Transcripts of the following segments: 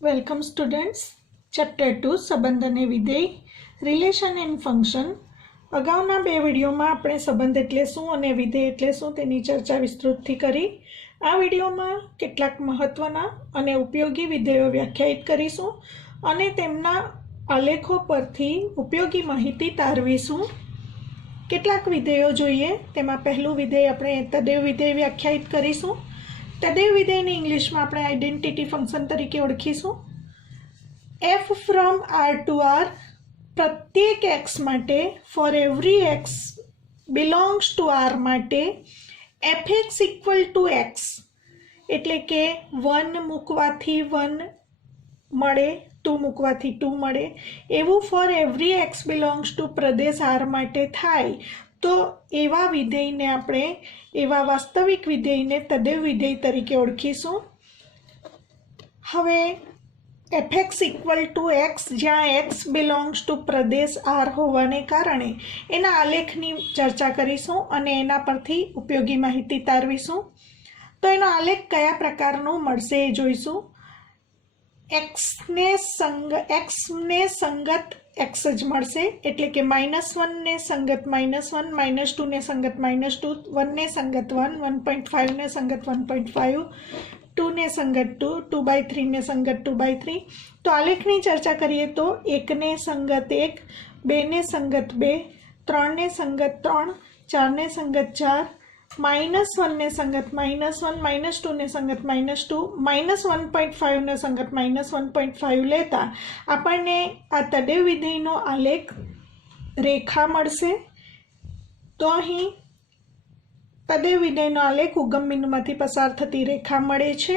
Welcome students. Chapter 2 સંબંધ અને વિધેય રિલેશન એન્ડ ફંક્શન. અગાઉના બે વિડીયોમાં આપણે સંબંધ એટલે શું અને વિધેય એટલે શું તેની ચર્ચા વિસ્તૃતથી કરી. આ વિડીયોમાં કેટલાક મહત્વના અને ઉપયોગી વિધેયો વ્યાખ્યાયિત કરીશું અને તેમના આલેખો પરથી ઉપયોગી માહિતી તારવીશું. કેટલાક વિધેયો જોઈએ. તેમાં પહેલું વિધેય આપણે તદેવ વિધેય વ્યાખ્યાયિત કરીશું. તદેવ વિધેયને ઇંગ્લિશમાં આપણે આઈડેન્ટિટી ફંક્શન તરીકે ઓળખીશું. F from R to R પ્રત્યેક એક્સ માટે for every x belongs to R માટે F x equal to x એટલે કે 1 મૂકવાથી 1 મળે, 2 મૂકવાથી 2 મળે, એવું four every x belongs two પ્રદેશ આર માટે થાય તો એવા વિધેયને આપણે એવા વાસ્તવિક વિધેયને તદેવ વિધેય તરીકે ઓળખીશું. હવે F x equal to x જ્યાં એક્સ બિલોંગ્સ ટુ પ્રદેશ આર હોવાને કારણે એના આલેખની ચર્ચા કરીશું અને એના પરથી ઉપયોગી માહિતી તારવીશું. તો એનો આલેખ કયા પ્રકારનો મળશે એ જોઈશું. એક્સને સંગત એક્સ જ મળશે એટલે કે -1 ને સંગત -1, -2 ને સંગત -2, 1 ને સંગત 1, 1.5 ને સંગત 1.5, 2 ને સંગત 2, 2/3 ને સંગત 2/3. તો આલેખની ચર્ચા કરીએ તો 1 ને સંગત 1, 2 ને સંગત 2, 3 ને સંગત 3, 4 ને સંગત 4, -1 ને સંગત -1, -2 ને સંગત -2, -1.5 ને સંગત -1.5 લેતા આપણને આ તદેવ વિધેયનો આલેખ રેખા મળશે. તો અહીં તદેવ વિધેયનો આલેખ ઉગમ બિંદુમાંથી પસાર થતી રેખા મળે છે.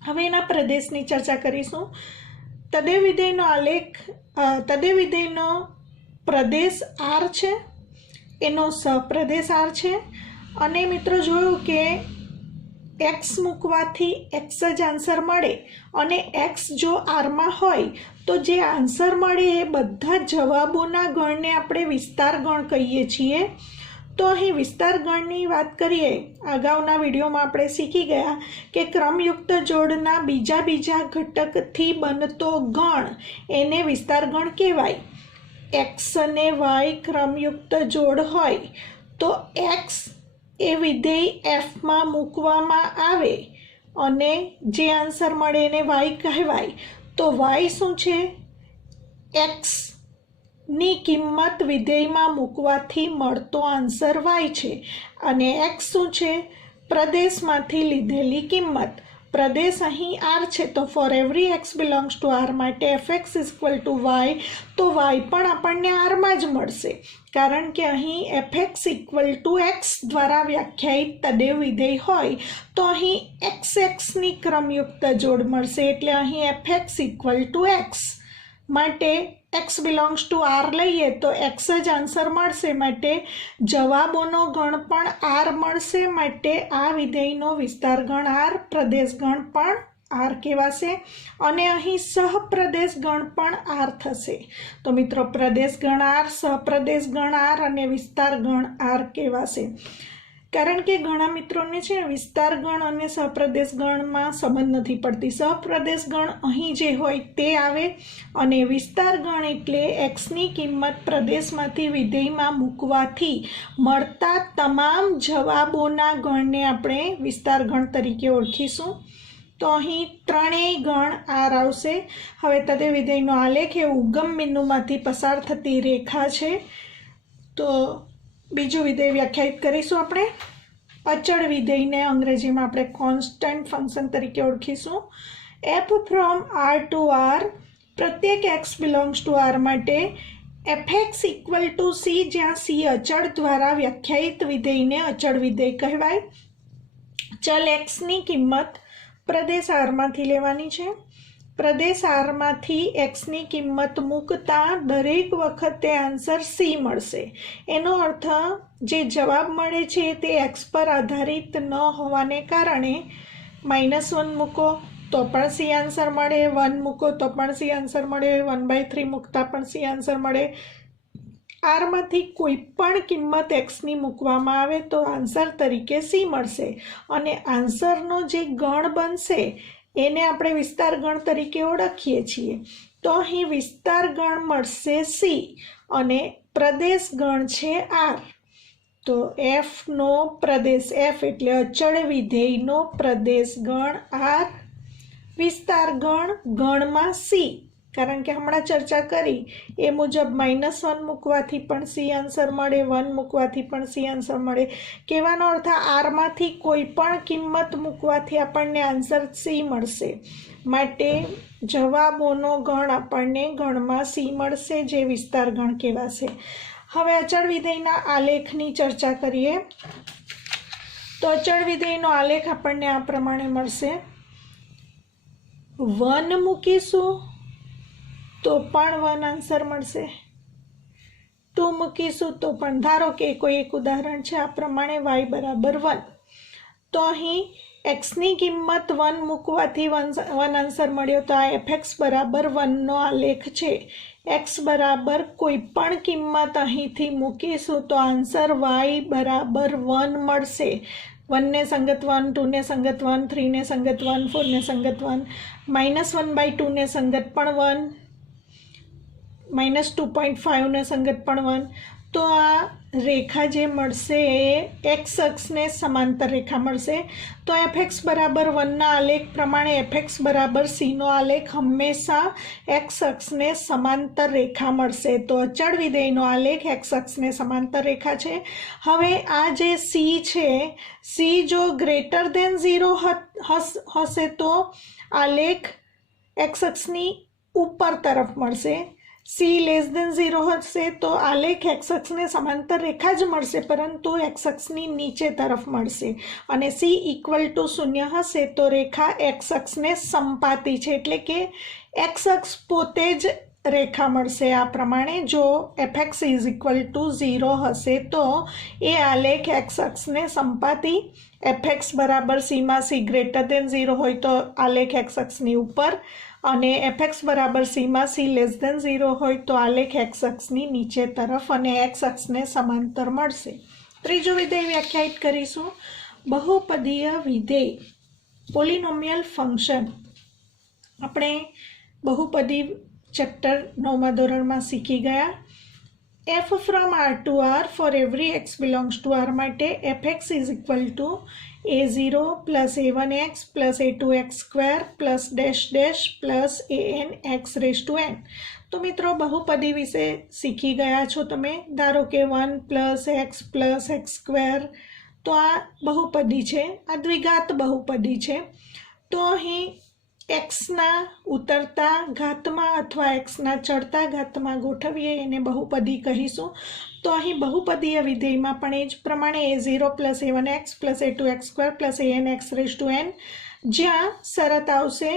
હવે એના પ્રદેશની ચર્ચા કરીશું. તદેવ વિધેયનો આલેખ તદેવ વિધેયનો પ્રદેશ આર છે, એનો સહપ્રદેશ આર છે. અને મિત્રો જોયું કે એક્સ મૂકવાથી એક્સ જ આન્સર મળે અને એક્સ જો આરમાં હોય તો જે આન્સર મળે એ બધા જવાબોના ગણને આપણે વિસ્તાર ગણ કહીએ છીએ. તો અહીં વિસ્તાર ગણની વાત કરીએ. અગાઉના વિડીયોમાં આપણે શીખી ગયા કે ક્રમયુક્ત જોડના બીજા ઘટકથી બનતો ગણ એને વિસ્તાર ગણ કહેવાય. એક્સ અને વાય ક્રમયુક્ત જોડ હોય તો એક્સ એ વિધેય એફમાં મૂકવામાં આવે અને જે આન્સર મળે એને વાય કહેવાય. તો વાય શું છે? એક્સની કિંમત વિધેયમાં મૂકવાથી મળતો આન્સર વાય છે. અને એક્સ શું છે? પ્રદેશમાંથી લીધેલી કિંમત. પ્રદેશ અહીં આર છે તો for every x belongs to R માટે F x equal to y, તો વાય પણ આપણને આરમાં જ મળશે કારણ કે અહીં f x equal to x દ્વારા વ્યાખ્યાયિત તદેવ વિધેય હોય તો અહીં એક્સની ક્રમયુક્ત જોડ મળશે એટલે અહીં f x equal to x માટે એક્સ બિલોંગ્સ ટુ આર લઈએ તો એક્સ જ આન્સર મળશે માટે જવાબોનો ગણ પણ આર મળશે માટે આ વિધેયનો વિસ્તાર ગણ આર, પ્રદેશ ગણ પણ આર કહેવાશે અને અહીં સહપ્રદેશ ગણ પણ આર થશે. તો મિત્રો પ્રદેશ ગણ આર, સહપ્રદેશ ગણ આર અને વિસ્તાર ગણ આર કહેવાશે. કારણ કે ઘણા મિત્રોને છે વિસ્તાર ગણ અને સહપ્રદેશ ગણમાં સંબંધ નથી પડતી. સહપ્રદેશ ગણ અહીં જે હોય તે આવે અને વિસ્તાર ગણ એટલે એક્સની કિંમત પ્રદેશમાંથી વિધેયમાં મૂકવાથી મળતા તમામ જવાબોના ગણને આપણે વિસ્તાર ગણ તરીકે ઓળખીશું. તો અહીં ત્રણેય ગણ આર આવશે. હવે તદેવ વિધેયનો આલેખ એ ઉગમ બિંદુમાંથી પસાર થતી રેખા છે. તો બીજું વિધેય વ્યાખ્યાયિત કરીશું આપણે. અચળ વિધેયને અંગ્રેજીમાં આપણે કોન્સ્ટન્ટ ફંક્શન તરીકે ઓળખીશું. F from R to R પ્રત્યેક એક્સ બિલોંગ્સ ટુ આર માટે F x equal to C જ્યાં સી અચળ દ્વારા વ્યાખ્યાયિત વિધેયને અચળ વિધેય કહેવાય. ચલ એક્સની કિંમત પ્રદેશ આરમાંથી લેવાની છે. પ્રદેશ આરમાંથી એક્સની કિંમત મૂકતા દરેક વખતે આન્સર સી મળશે. એનો અર્થ જે જવાબ મળે છે તે એક્સ પર આધારિત ન હોવાને કારણે -1 મૂકો તો પણ સી આન્સર મળે, 1 મૂકો તો પણ સી આન્સર મળે, 1/3 મૂકતા પણ સી આન્સર મળે. આરમાંથી કોઈ પણ કિંમત એક્સની મૂકવામાં આવે તો આન્સર તરીકે સી મળશે અને આન્સરનો જે ગણ બનશે એને આપણે વિસ્તાર ગણ તરીકે ઓળખીએ છીએ. તો અહીં વિસ્તાર ગણ મળશે સી અને પ્રદેશ ગણ છે આર. તો એફનો પ્રદેશ, એફ એટલે અચળ વિધેયનો પ્રદેશ ગણ આર, વિસ્તાર ગણ ગણમાં સી, કારણ કે હમણાં ચર્ચા કરી એ મુજબ -1 મૂકવાથી પણ સી આન્સર મળે, 1 મૂકવાથી પણ સી આન્સર મળે. કહેવાનો અર્થ આરમાંથી કોઈ પણ કિંમત મૂકવાથી આપણને આન્સર સી મળશે. માટે જવાબોનો ગણ આપણને ગણમાં સી મળશે, જે વિસ્તાર ગણ કહેવાશે. હવે અચળ વિધેયના આલેખની ચર્ચા કરીએ. તો અચળ વિધેયનો આલેખ આપણને આ પ્રમાણે મળશે. 1 મૂકીશું તો પણ 1 આન્સર મળશે, 2 મૂકીશું તો પણ. ધારો કે કોઈ એક ઉદાહરણ છે આ પ્રમાણે y બરાબર 1. તો અહીં એક્સની કિંમત 1 મૂકવાથી 1 આન્સર મળ્યો. તો આ fx બરાબર 1નો આલેખ છે. એક્સ બરાબર કોઈ પણ કિંમત અહીંથી મૂકીશું તો આન્સર y બરાબર 1 મળશે. 1 ને સંગત 1, 2 ને સંગત 1, 3 ને સંગત 1, 4 ને સંગત 1, -1/2 ને સંગત પણ 1, -2.5 ને સંગત પણ 1. તો આ રેખા જે મળશે એ એક્સ અક્ષને સમાંતર રેખા મળશે. તો fx બરાબર 1ના આલેખ પ્રમાણે fx બરાબર cનો આલેખ હંમેશા એક્સ અક્ષને સમાંતર રેખા મળશે. તો અચળ વિધેયનો આલેખ એક્સ અક્ષને સમાંતર રેખા છે. હવે આ જે c છે, c જો >0 હશે તો આલેખ એક્સ અક્ષની ઉપર તરફ મળશે. c <0 હશે તો આલેખ એક્સ અક્ષને સમાંતર રેખા જ મળશે, પરંતુ એક્સ અક્ષની નીચે તરફ મળશે. અને c = 0 હશે તો રેખા એક્સ અક્ષને સંપાતી છે, એટલે કે એક્સ અક્ષ પોતે જ રેખા મળશે. આ પ્રમાણે જો fx = 0 હશે તો એ આલેખ એક્સ અક્ષને સંપાતી, fx બરાબર cમાં c > 0 હોય તો આલેખ એક્સ અક્ષની ઉપર, અને fx બરાબર cમાં c <0 હોય તો આલેખ એક્સ અક્ષની નીચે તરફ અને એક્સ અક્ષને સમાંતર મળશે. ત્રીજું વિધેય વ્યાખ્યાયિત કરીશું. બહુપદીય વિધેય, પોલિનોમિયલ ફંક્શન. આપણે બહુપદી ચેપ્ટર 9મા ધોરણમાં શીખી ગયા. f from R to R for every x belongs to R માટે fx = a0 plus a1x plus a2x² plus -- anx⁻n. તો મિત્રો બહુપદી વિશે શીખી ગયા છો તમે. ધારો કે 1 + x + x², તો આ બહુપદી છે, આ દ્વિઘાત બહુપદી છે. તો અહીં એક્સના ઉતરતા ઘાતમાં અથવા એક્સના ચડતા ઘાતમાં ગોઠવીએ એને બહુપદી કહીશું. તો અહીં બહુપદીય વિધેયમાં પણ એ જ પ્રમાણે a0 plus a1x plus a2x² plus anx⁻n, જ્યાં શરત આવશે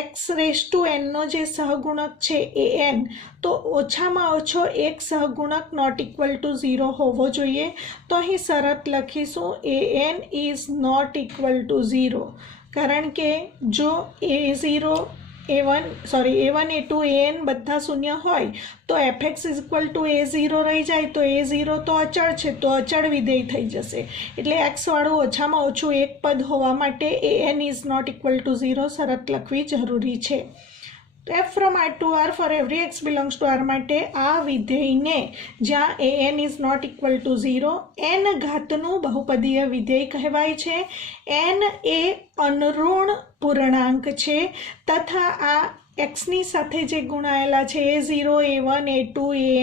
x⁻n નો જે સહગુણક છે an, તો ઓછામાં ઓછો એક સહગુણક ≠ 0 હોવો જોઈએ. તો અહીં શરત લખીશું an ≠ 0, કારણ કે જો a1 a2 an બધા શૂન્ય હોય તો fx = a0 રહી જાય. તો a0 તો અચળ છે, તો અચળ વિધેય થઈ જશે. એટલે x વાળું ઓછામાં ઓછું એક પદ હોવા માટે an ≠ 0 શરત લખવી જરૂરી છે. f from R to R for every x belongs to R માટે આ વિધેયને જ્યાં an ≠ 0 n ઘાતનું બહુપદીય વિધેય કહેવાય છે. n એ અનઋણ પૂર્ણાંક છે તથા આ એક્સની સાથે જે ગુણાયેલા છે a0 a1 a2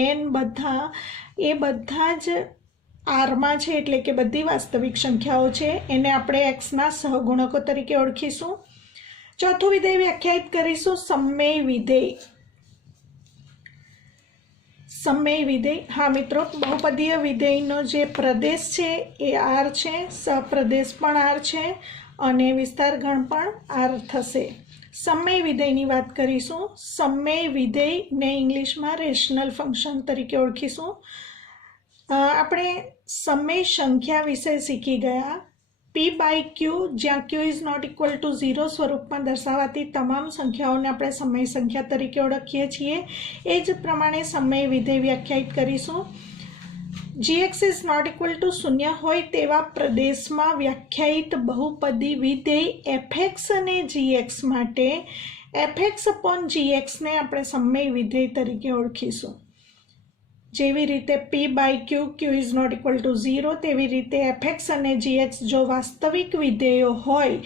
an બધા જ આરમાં છે, એટલે કે બધી વાસ્તવિક સંખ્યાઓ છે. એને આપણે એક્સના સહગુણકો તરીકે ઓળખીશું. ચોથું વિધેય વ્યાખ્યાયિત કરીશું, સમમેય વિધેય. સમમેય વિધેય, હા મિત્રો, બહુપદીય વિધેયનો જે પ્રદેશ છે એ આર છે, સપ્રદેશ પણ આર છે અને વિસ્તાર ગણ પણ આર થશે. સમમેય વિધેયની વાત કરીશું. સમમેય વિધેયને ઇંગ્લિશમાં રેશનલ ફંક્શન તરીકે ઓળખીશું. આપણે સમમેય સંખ્યા વિશે શીખી ગયા. p/q, જ્યાં q ≠ 0 સ્વરૂપમાં દર્શાવાતી તમામ સંખ્યાઓને આપણે સમય સંખ્યા તરીકે ઓળખીએ છીએ. એ જ પ્રમાણે સમય વિધેય વ્યાખ્યાયિત કરીશું. gx is not equal to શૂન્ય હોય તેવા પ્રદેશમાં વ્યાખ્યાયિત બહુપદી વિધેય fx અને gx માટે fx અપોન gxને આપણે સમય વિધેય તરીકે ઓળખીશું. જેવી રીતે p by q q is not equal to 0 તેવી રીતે fx અને gx જો વાસ્તવિક વિધેયો હોય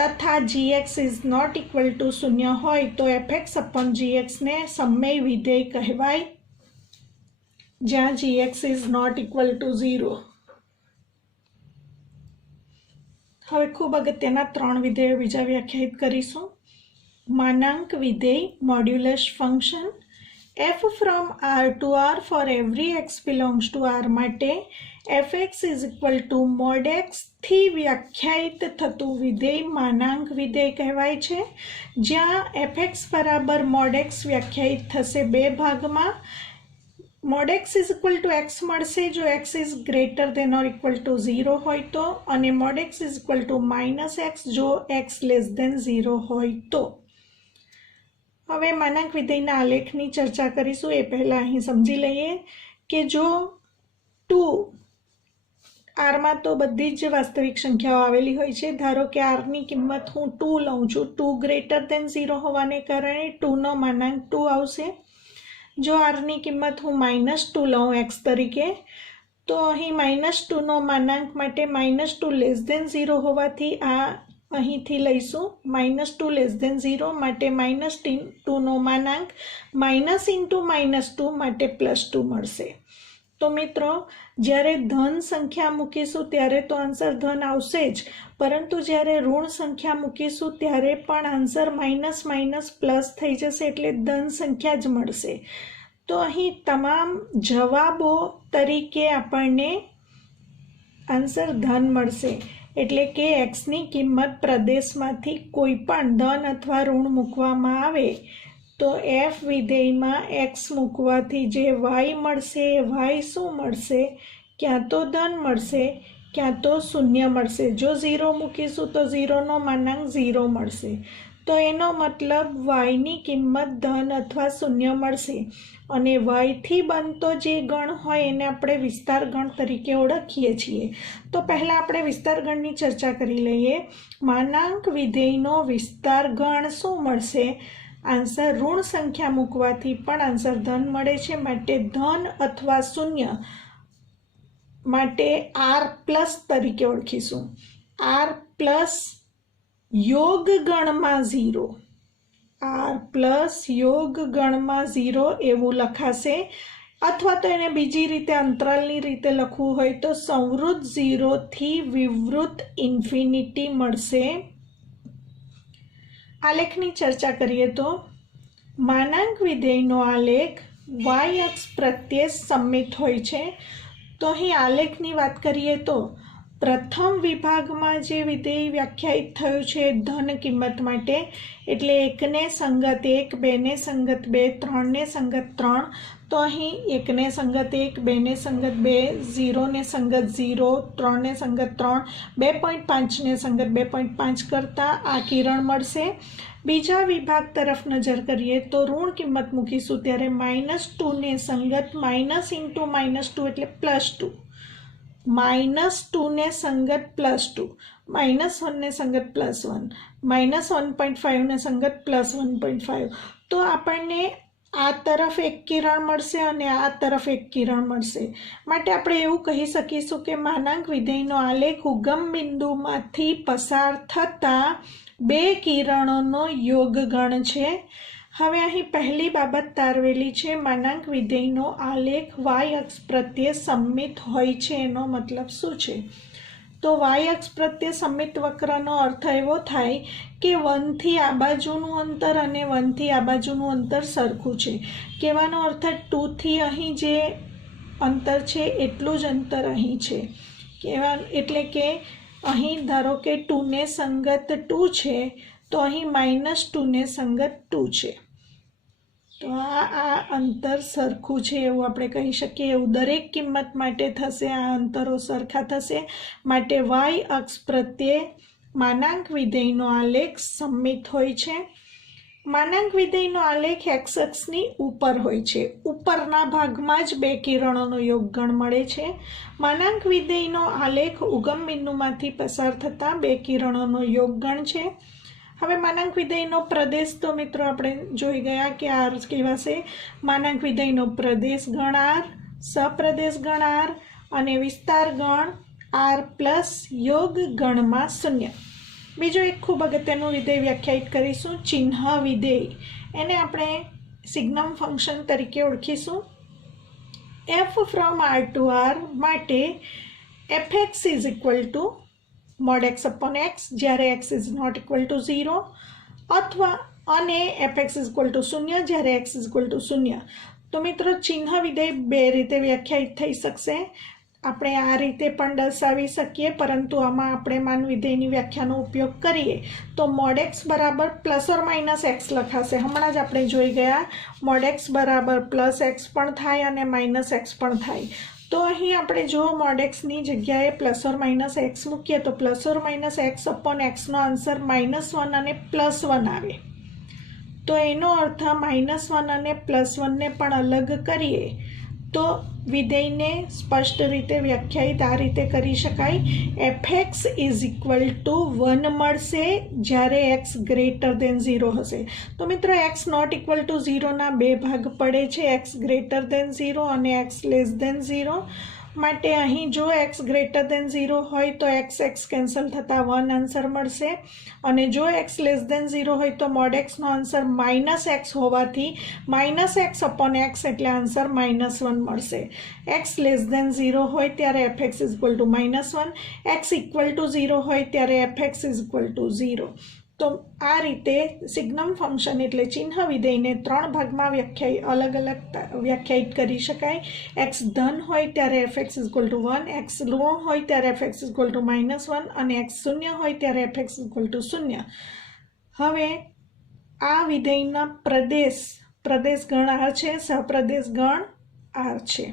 તથા gx is not equal to શૂન્ય હોય તો fx અપોન gxને સમય વિધેય કહેવાય જ્યાં gx is not equal to 0. હવે ખૂબ અગત્યના 3 વિધેયો બીજા વ્યાખ્યાયિત કરીશું. માનાંક વિધેય modulus function f from r to r for every x belongs to r માટે fx is equal to mod x થી વ્યાખ્યાયિત થતું વિધેય માનાંક વિધેય કહેવાય છે, જ્યાં fx બરાબર mod x વ્યાખ્યાયિત થશે બે ભાગમાં. mod x is equal to x મળશે જો x is greater than or equal to 0 હોય તો, અને mod x is equal to minus x જો x less than 0 હોય તો. હવે માનાંક વિધેયના આલેખની ચર્ચા કરીશું. એ પહેલાં અહીં સમજી લઈએ કે જો 2 આરમાં તો બધી જ વાસ્તવિક સંખ્યાઓ આવેલી હોય છે. ધારો કે આરની કિંમત હું 2 લઉં છું. 2 ગ્રેટર દેન 0 હોવાને કારણે 2નો માનાંક 2 આવશે. જો આરની કિંમત હું -2 લઉં x તરીકે તો અહીં -2નો માનાંક માટે -2 લેસ દેન 0 હોવાથી આ અહીંથી લઈશું. -2 લેસ દેન 0 માટે -2નો માનાંક માઇનસ ઇન્ટુ -2 માટે +2 મળશે. તો મિત્રો જ્યારે ધન સંખ્યા મૂકીશું ત્યારે તો આન્સર ધન આવશે જ, પરંતુ જ્યારે ઋણ સંખ્યા મૂકીશું ત્યારે પણ આન્સર માઇનસ માઇનસ પ્લસ થઈ જશે, એટલે ધન સંખ્યા જ મળશે. તો અહીં તમામ જવાબો તરીકે આપણને આન્સર ધન મળશે. એટલે કે એક્સની કિંમત પ્રદેશમાંથી કોઈ પણ ધન અથવા ઋણ મૂકવામાં આવે તો એફ વિધેયમાં એક્સ મૂકવાથી જે વાય મળશે એ વાય શું મળશે? ક્યાં તો ધન મળશે, ક્યાં તો શૂન્ય મળશે. જો 0 મૂકીશું તો 0નો માનાંક 0 મળશે. તો એનો મતલબ વાયની કિંમત ધન અથવા શૂન્ય મળશે. અને વાયથી બનતો જે ગણ હોય એને આપણે વિસ્તાર ગણ તરીકે ઓળખીએ છીએ. તો પહેલાં આપણે વિસ્તાર ગણની ચર્ચા કરી લઈએ. માનાંક વિધેયનો વિસ્તાર ગણ શું મળશે? આન્સર ઋણ સંખ્યા મૂકવાથી પણ આન્સર ધન મળે છે, માટે ધન અથવા શૂન્ય માટે r પ્લસ તરીકે ઓળખીશું. r પ્લસ યોગ ગણમાં 0, r પ્લસ યોગ ગણમાં 0 એવું લખાશે. અથવા તો એને બીજી રીતે અંતરાલની રીતે લખવું હોય તો સંવૃત 0 થી વિવૃત ઇન્ફિનિટી મળશે. આલેખની ચર્ચા કરીએ તો માનાંક વિધેયનો આલેખ y અક્ષ પ્રત્યે સમમિત હોય છે. તો અહીં આલેખની વાત કરીએ તો પ્રથમ વિભાગમાં જે વિધેય વ્યાખ્યાયિત થયું છે ધન કિંમત માટે, એટલે 1ને સંગત 1, 2ને સંગત 2, 3ને સંગત 3. તો અહીં 1ને સંગત 1, 2ને સંગત 2, 0ને સંગત 0, 3ને સંગત 3, 2.5ને સંગત 2.5 કરતાં આ કિરણ મળશે. બીજા વિભાગ તરફ નજર કરીએ તો ઋણ કિંમત મૂકીશું ત્યારે -2ને સંગત માઇનસ ઇન્ટુ -2 એટલે +2, -2ને સંગત +2, -1ને સંગત +1, -1.5ને સંગત +1.5. તો આપણને આ તરફ એક કિરણ મળશે અને આ તરફ એક કિરણ મળશે. માટે આપણે એવું કહી શકીશું કે માનાંક વિધેયનો આલેખ ઉગમ બિંદુમાંથી પસાર થતા બે કિરણોનો યોગ ગણ છે. હવે અહીં પહેલી બાબત તારવેલી છે, માનાંક વિધેયનો આલેખ y અક્ષ પ્રત્યે સમમિત હોય છે. એનો મતલબ શું છે? તો y અક્ષ પ્રત્યે સમમિત વક્રનો અર્થ એવો થાય કે 1થી આ બાજુનું અંતર અને 1થી આ બાજુનું અંતર સરખું છે. કહેવાનો અર્થ 2થી અહીં જે અંતર છે એટલું જ અંતર અહીં છે. એટલે કે અહીં ધારો કે 2ને સંગત 2 છે તો અહીં -2ને સંગત 2 છે. તો આ અંતર સરખું છે એવું આપણે કહી શકીએ. એવું દરેક કિંમત માટે થશે, આ અંતરો સરખા થશે. માટે y અક્ષ પ્રત્યે માનાંક વિધેયનો આલેખ સમમિત હોય છે. માનાંક વિધેયનો આલેખ એક્સ અક્ષની ઉપર હોય છે. ઉપરના ભાગમાં જ બે કિરણોનો યોગગણ મળે છે. માનાંક વિધેયનો આલેખ ઉગમ બિંદુમાંથી પસાર થતા બે કિરણોનો યોગગણ છે. હવે માનાંક વિધેયનો પ્રદેશ તો મિત્રો આપણે જોઈ ગયા કે આર કહેવાશે. માનાંક વિધેયનો પ્રદેશ ગણ આર, સપ્રદેશ ગણ આર અને વિસ્તાર ગણ આર પ્લસ યોગ ગણમાં શૂન્ય. બીજું એક ખૂબ અગત્યનું વિધેય વ્યાખ્યાયિત કરીશું, ચિહ્ન વિધેય. એને આપણે સિગ્નમ ફંક્શન તરીકે ઓળખીશું. F from R to R માટે F x is equal to mod x upon x જ્યારે x is not equal to 0, અથવા અને f x is equal to 0 જ્યારે એક્સ ઇઝ ઇક્વલ ટુ 0. તો મિત્રો ચિહ્ન વિધેય બે રીતે વ્યાખ્યાયિત થઈ શકશે. આપણે આ રીતે પણ દર્શાવી શકીએ, પરંતુ આમાં આપણે માન વિધેયની વ્યાખ્યાનો ઉપયોગ કરીએ તો મોડ એક્સ બરાબર પ્લસ ઓર માઇનસ એક્સ લખાશે. હમણાં જ આપણે જોઈ ગયા મોડ એક્સ બરાબર પ્લસ એક્સ પણ થાય અને માઇનસ એક્સ પણ થાય. તો અહીં આપણે જો મોડ એક્સની જગ્યાએ પ્લસ ઓર માઇનસ એક્સ મૂકીએ તો plus or minus x upon એક્સનો આન્સર -1 અને +1 આવે. તો એનો અર્થ -1 અને +1ને પણ અલગ કરીએ તો વિધેયને સ્પષ્ટ રીતે વ્યાખ્યાયિત આ રીતે કરી શકાય. F x is equal two 1 મળશે જ્યારે એક્સ ગ્રેટર દેન 0 હશે. તો મિત્રો એક્સ નોટ ઇક્વલ ટુ 0ના બે ભાગ પડે છે, એક્સ ગ્રેટર દેન 0 અને એક્સ લેસ દેન 0. માટે અહીં જો એક્સ ગ્રેટર દેન 0 હોય તો એક્સ કેન્સલ થતાં 1 આન્સર મળશે, અને જો એક્સ લેસ દેન 0 હોય તો મોડ એક્સનો આન્સર -x હોવાથી -x અપોન એક્સ એટલે આન્સર -1 મળશે. એક્સ લેસ દેન 0 હોય ત્યારે F x is equal two -1, x equal to 0 હોય ત્યારે F x is equal to 0. તો આ રીતે સિગ્નમ ફંક્શન એટલે ચિહ્ન વિધેયને 3 ભાગમાં અલગ અલગ વ્યાખ્યાયિત કરી શકાય. એક્સ ધન હોય ત્યારે F x is equal two 1, x ઋણ હોય ત્યારે F x is equal two -1 અને એક્સ શૂન્ય હોય ત્યારે F x is equal to 0. હવે આ વિધેયના પ્રદેશ ગણ આર છે, સપ્રદેશ ગણ આર છે.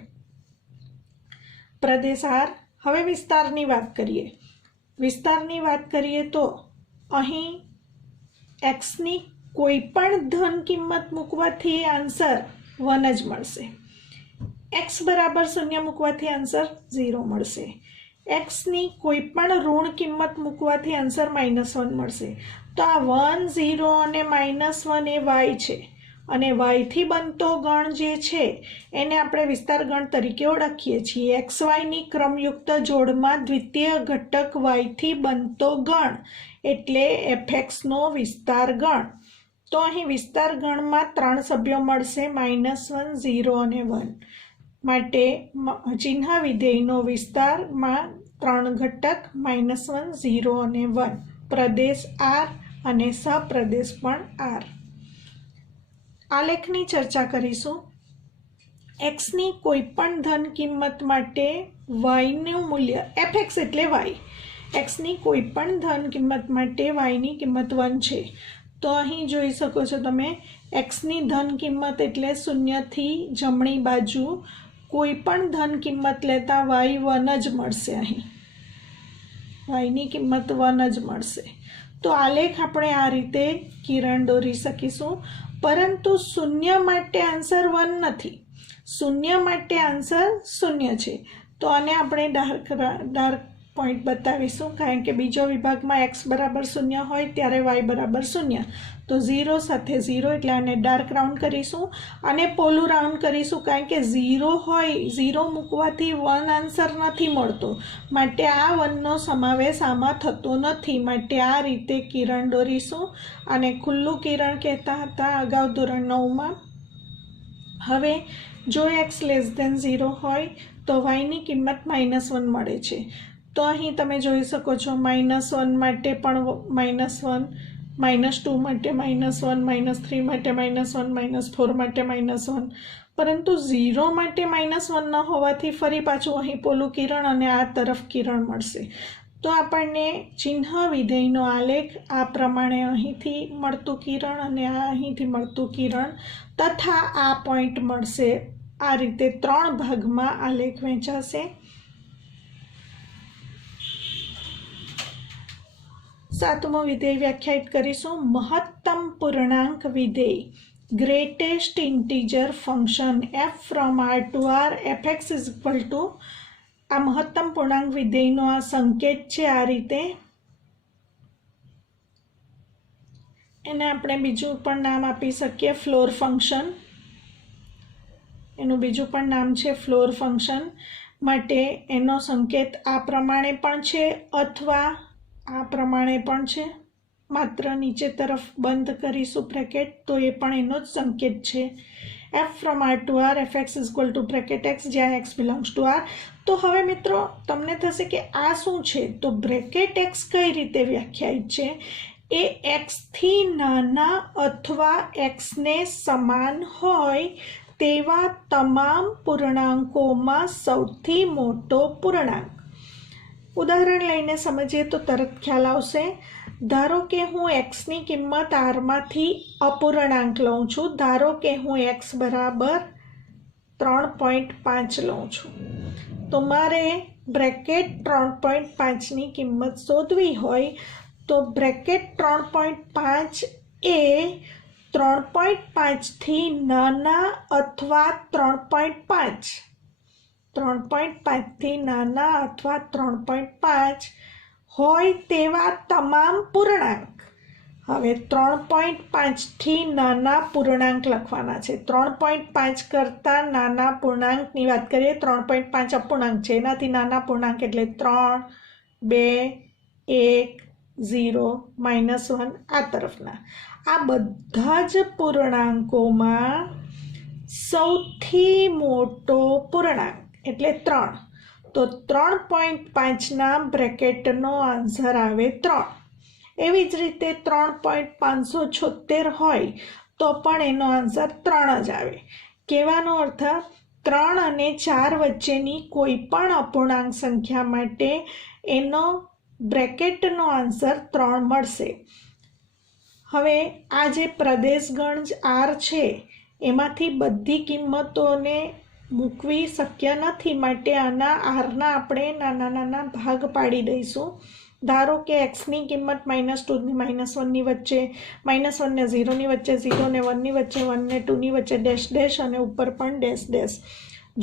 પ્રદેશ આર. હવે વિસ્તારની વાત કરીએ તો અહીં એક્સની કોઈ પણ ધન કિંમત મૂકવાથી આન્સર 1 જ મળશે. એક્સ બરાબર 0 મૂકવાથી આન્સર 0 મળશે. એક્સની કોઈ પણ ઋણ કિંમત મૂકવાથી આન્સર -1 મળશે. તો આ 1, 0 અને -1 એ વાય છે, અને વાયથી બનતો ગણ જે છે એને આપણે વિસ્તાર ગણ તરીકે ઓળખીએ છીએ. એક્સ વાયની ક્રમયુક્ત જોડમાં દ્વિતીય ઘટક વાયથી બનતો ગણ એટલે એફ એક્સનો વિસ્તાર ગણ. તો અહીં વિસ્તાર ગણમાં 3 સભ્યો મળશે, -1, 0 અને 1. માટે ચિહ્ન વિધેયનો વિસ્તારમાં 3 ઘટક -1, 0 અને 1. પ્રદેશ આર અને સપ્રદેશ પણ આર. આલેખની ચર્ચા કરીશું. એક્સની કોઈ પણ ધન કિંમત માટે વાયનું મૂલ્ય એફ એક્સ એટલે વાય. એક્સની કોઈ પણ ધન કિંમત માટે વાયની કિંમત 1 છે. તો અહીં જોઈ શકો છો તમે એક્સની ધન કિંમત એટલે 0 થી જમણી બાજુ કોઈ પણ ધન કિંમત લેતા વાય 1 જ મળશે. અહીં વાયની કિંમત 1 જ મળશે. તો આલેખ આપણે આ રીતે કિરણ દોરી શકીશું, પરંતુ 0 માટે આન્સર 1 નથી. 0 માટે આન્સર 0 છે. તો આને આપણે ડાર્ક પોઈન્ટ બતાવીશું, કારણ કે બીજો વિભાગમાં એક્સ બરાબર 0 હોય ત્યારે વાય બરાબર 0. તો 0 સાથે 0 એટલે આને ડાર્ક રાઉન્ડ કરીશું અને પોલું રાઉન્ડ કરીશું, કારણ કે 0 હોય 0 મૂકવાથી 1 આન્સર નથી મળતો. માટે આ 1નો સમાવેશ આમાં થતો નથી. માટે આ રીતે કિરણ દોરીશું. અને ખુલ્લું કિરણ કહેતા હતા અગાઉ ધોરણ 9માં. હવે જો એક્સ લેસ દેન 0 હોય તો વાયની કિંમત -1 મળે છે. તો અહીં તમે જોઈ શકો છો -1 માટે પણ -1, -2 માટે -1, -3 માટે -1, -4 માટે -1, પરંતુ 0 માટે -1 ન હોવાથી ફરી પાછું અહીં પોલું કિરણ અને આ તરફ કિરણ મળશે. તો આપણને ચિહ્ન વિધેયનો આલેખ આ પ્રમાણે અહીંથી મળતું કિરણ અને આ અહીંથી મળતું કિરણ તથા આ પોઈન્ટ મળશે. આ રીતે 3 ભાગમાં આલેખ વહેંચાશે. સાતમો વિધેય વ્યાખ્યાયિત કરીશું, મહત્તમ પૂર્ણાંક વિધેય, greatest integer function f from r to r fx is equal to, આ મહત્તમ પૂર્ણાંક વિધેયનો આ સંકેત છે આ રીતે. એને આપણે બીજું પણ નામ આપી શકીએ ફ્લોર ફંક્શન. એનું બીજું પણ નામ છે ફ્લોર ફંક્શન. માટે એનો સંકેત આ પ્રમાણે પણ છે અથવા આ પ્રમાણે પણ છે. માત્ર નીચે તરફ બંધ કરીશું બ્રેકેટ તો એ પણ એનો જ સંકેત છે. f from r to r fx is equal to bracket x જ્યાં x બિલોંગ્સ ટુ r. તો હવે મિત્રો તમને થશે કે આ શું છે? તો બ્રેકેટ x કઈ રીતે વ્યાખ્યાયિત છે? એ x થી નાના અથવા xને સમાન હોય તેવા તમામ પૂર્ણાંકોમાં સૌથી મોટો પૂર્ણાંક. ઉદાહરણ લઈને સમજીએ તો તરત ખ્યાલ આવશે. ધારો કે હું xની કિંમત rમાંથી અપૂર્ણાંક લઉં છું. ધારો કે હું x બરાબર 3.5 લઉં છું. તો મારે બ્રેકેટ 3.5ની કિંમત શોધવી હોય તો બ્રેકેટ 3.5 એ 3.5 થી નાના અથવા 3.5, 3.5 થી નાના અથવા 3.5 હોય તેવા તમામ પૂર્ણાંક. હવે 3.5 થી નાના પૂર્ણાંક લખવાના છે. 3.5 કરતાં નાના પૂર્ણાંકની વાત કરીએ. 3.5 અપૂર્ણાંક છે, એનાથી નાના પૂર્ણાંક એટલે 3, 2, 1, 0, -1 આ તરફના. આ બધા જ પૂર્ણાંકોમાં સૌથી મોટો પૂર્ણાંક એટલે 3. તો 3.5ના બ્રેકેટનો આન્સર આવે 3. એવી જ રીતે 3.576 હોય તો પણ એનો આન્સર 3 જ આવે. કહેવાનો અર્થ 3 અને 4 વચ્ચેની કોઈ પણ અપૂર્ણાંક સંખ્યા માટે એનો બ્રેકેટનો આન્સર 3 મળશે. હવે આ જે પ્રદેશગણ r છે એમાંથી બધી કિંમતોને મૂકવી શક્ય નથી. માટે આના rના આપણે નાના નાના ભાગ પાડી દઈશું. ધારો કે xની કિંમત -2 ને -1ની વચ્ચે, -1 ને 0ની વચ્ચે, 0 ને 1ની વચ્ચે, 1 ને 2ની વચ્ચે, ડેશ ડેશ અને ઉપર પણ ડેશ ડેશ.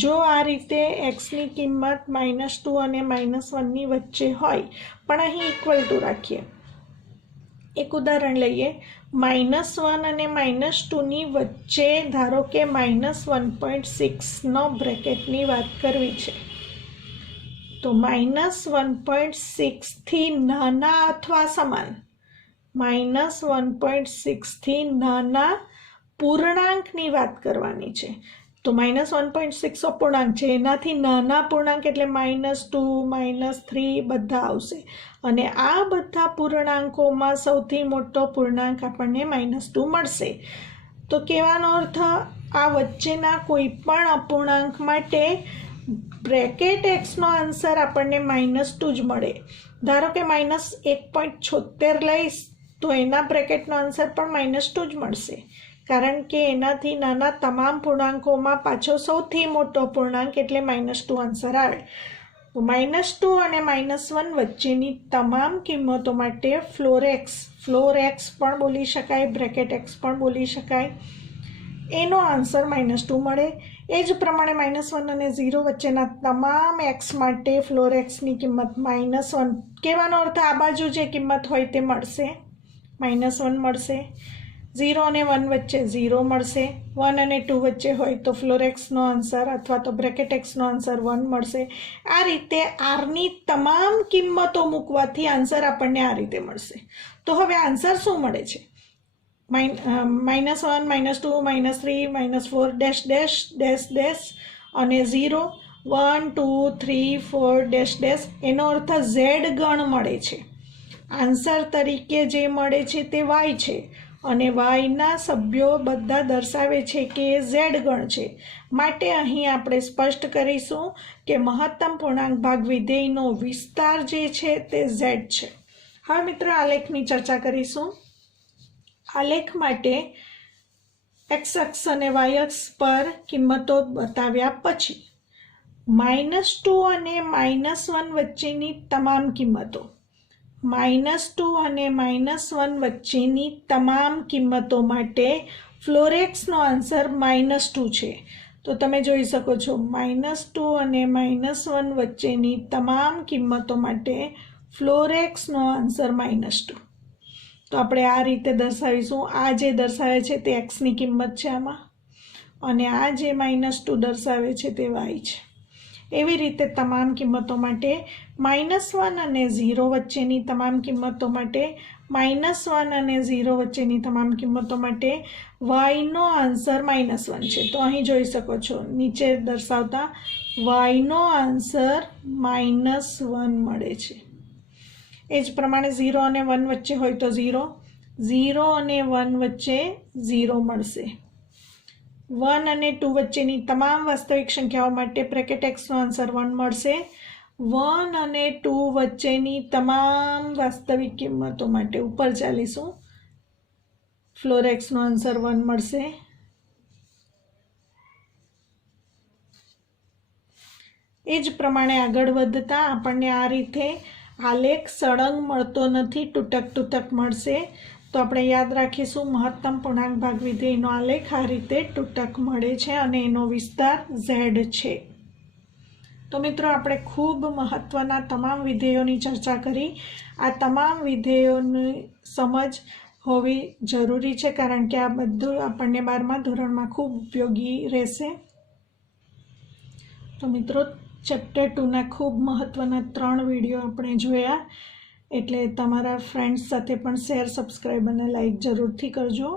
જો આ રીતે xની કિંમત -2 અને -1ની વચ્ચે હોય પણ અહીં ઇક્વલ ટુ રાખીએ. એક ઉદાહરણ લઈએ. -1 અને -2ની વચ્ચે ધારો કે -1.6નો બ્રેકેટની વાત કરવી છે. તો -1.6 થી નાના અથવા સમાન, -1.6 થી નાના પૂર્ણાંકની વાત કરવાની છે. તો -1.6 અપૂર્ણાંક છે, એનાથી નાના પૂર્ણાંક એટલે -2, -3 બધા આવશે. અને આ બધા પૂર્ણાંકોમાં સૌથી મોટો પૂર્ણાંક આપણને -2 મળશે. તો કહેવાનો અર્થ આ વચ્ચેના કોઈ પણ અપૂર્ણાંક માટે બ્રેકેટ xનો આન્સર આપણને -2 જ મળે. ધારો કે -1.76 લઈશ તો એના બ્રેકેટનો આન્સર પણ -2 જ મળશે. કારણ કે એનાથી નાના તમામ પૂર્ણાંકોમાં પાછો સૌથી મોટો પૂર્ણાંક એટલે -2 આન્સર આવે. તો -2 અને -1 વચ્ચેની તમામ કિંમતો માટે ફ્લોર x પણ બોલી શકાય, બ્રેકેટ x પણ બોલી શકાય, એનો આન્સર -2 મળે. એ જ પ્રમાણે -1 અને 0 વચ્ચેના તમામ x માટે ફ્લોર xની કિંમત -1. કહેવાનો અર્થ આ બાજુ જે કિંમત હોય તે મળશે, -1 મળશે. 0 અને 1 વચ્ચે 0 મળશે. 1 અને 2 વચ્ચે હોય તો ફ્લોર xનો આન્સર અથવા તો બ્રેકેટ xનો આન્સર 1 મળશે. આ રીતે આરની તમામ કિંમતો મૂકવાથી આન્સર આપણને આ રીતે મળશે. તો હવે આન્સર શું મળે છે? -1, -2, -3, -4 ડેશ ડેશ ડેશ ડેશ અને 0, 1, 2, 3, 4 ડેશ ડેશ. એનો અર્થ z ગણ મળે છે. આન્સર તરીકે જે મળે છે તે y છે અને yના સભ્યો બધા દર્શાવે છે કે એ z ગણ છે. માટે અહીં આપણે સ્પષ્ટ કરીશું કે મહત્તમ પૂર્ણાંક ભાગ વિધેયનો વિસ્તાર જે છે તે z છે. હવે મિત્રો આલેખની ચર્ચા કરીશું. આલેખ માટે x અક્ષ અને y અક્ષ પર કિંમતો બતાવ્યા પછી -2 અને -1 વચ્ચેની તમામ કિંમતો, -2 અને -1 વચ્ચેની તમામ કિંમતો માટે ફ્લોરેક્સનો આન્સર -2 છે. તો તમે જોઈ શકો છો -2 અને -1 વચ્ચેની તમામ કિંમતો માટે ફ્લોરેક્સનો આન્સર -2. તો આપણે આ રીતે દર્શાવીશું. આ જે દર્શાવે છે તે એક્સની કિંમત છે આમાં, અને આ જે -2 દર્શાવે છે તે વાય છે. એવી રીતે તમામ કિંમતો માટે -1 અને 0 વચ્ચેની તમામ કિંમતો માટે, -1 અને 0 વચ્ચેની તમામ કિંમતો માટે વાયનો આન્સર -1 છે. તો અહીં જોઈ શકો છો નીચે દર્શાવતા વાયનો આન્સર -1 મળે છે. એ જ પ્રમાણે 0 અને 1 વચ્ચે હોય તો 0, 0 અને 1 વચ્ચે 0 મળશે. 1 અને 2 વચ્ચેની તમામ વાસ્તવિક સંખ્યાઓ માટે બ્રેકેટ એક્સનો આન્સર 1 મળશે. 1 અને 2 વચ્ચેની તમામ વાસ્તવિક કિંમતો માટે ઉપર ચાલીશું, ફ્લોરેક્સનો આન્સર 1 મળશે. એ જ પ્રમાણે આગળ વધતા આપણને આ રીતે આલેખ સળંગ મળતો નથી, તૂટક મળશે. તો આપણે યાદ રાખીશું મહત્તમ પૂર્ણાંક ભાગ વિધેયનો આલેખ આ રીતે તૂટક મળે છે અને એનો વિસ્તાર z છે. તો મિત્રો આપણે ખૂબ મહત્ત્વના તમામ વિધેયોની ચર્ચા કરી. આ તમામ વિધેયોની સમજ હોવી જરૂરી છે, કારણ કે આ બધું આપણને 12મા ધોરણમાં ખૂબ ઉપયોગી રહેશે. તો મિત્રો ચેપ્ટર 2ના ખૂબ મહત્ત્વના 3 વિડીયો આપણે જોયા, એટલે તમારા ફ્રેન્ડ્સ સાથે પણ શેર, સબસ્ક્રાઈબ અને લાઈક જરૂરથી કરજો.